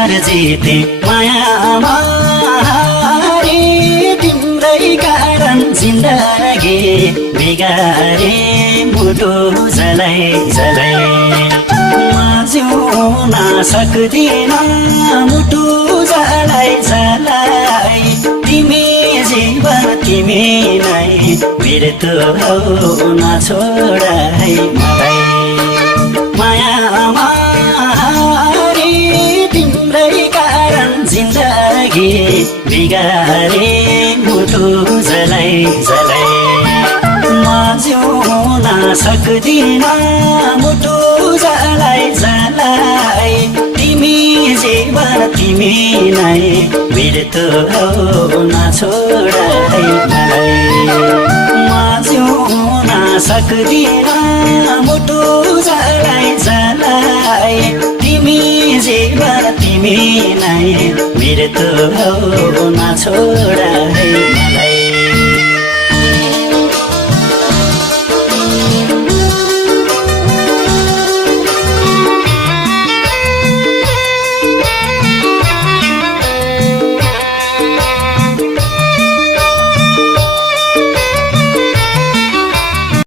हार जिते मायामा हारे तिम्रै कारण जिन्दगी बिगारे मुटु जलाई जलाई म जिउन सक्दिन मुटु जलाई जलाई तिमी जीवन तिमी नै मृत्यु हुन छोड है मलाई मायामा हारे तिम्रै कारण जिन्दगी बिगारे मुटु जलाई जलाई म जिउन सक्दिन मुटु जलाई जलाई तिमी जीवन तिमी नै मृत्यु हुन छोड है मलाई म जिउन सक्दिन मुटु जलाई जलाई तिमी जीवन तिमी नै मृत्यु हुन छोड है